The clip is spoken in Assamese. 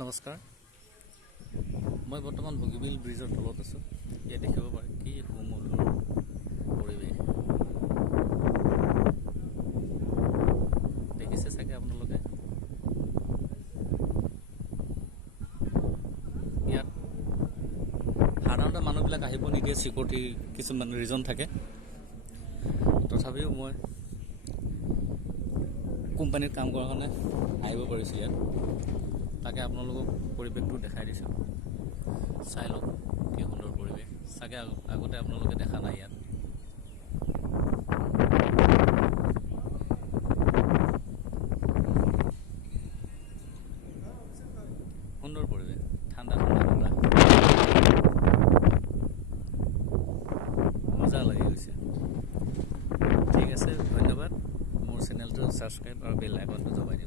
নমস্কাৰ, মই বৰ্তমান বগীবিল ব্ৰিজৰ তলত আছোঁ। ইয়াত দেখিব পাৰে কি সুমধুৰ পৰিৱেশ। দেখিছে চাগে আপোনালোকে। ইয়াত সাধাৰণতে মানুহবিলাক আহিব নিদিয়ে, চিকিউৰিটি কিছুমান ৰিজন থাকে। তথাপিও মই কোম্পানীত কাম কৰাৰ কাৰণে আহিব পাৰিছোঁ ইয়াত। তাকে আপোনালোকক পৰিৱেশটো দেখাই দিছোঁ, চাই লওক কি সুন্দৰ পৰিৱেশ। চাগে আগতে আপোনালোকে দেখা নাই ইয়াত। সুন্দৰ পৰিৱেশ, ঠাণ্ডা ঠাণ্ডা বতাহ, মজা লাগি গৈছে। ঠিক আছে, ধন্যবাদ। মোৰ চেনেলটো ছাবস্ক্ৰাইব আৰু বেল আইকনটো দবাই দিয়ক।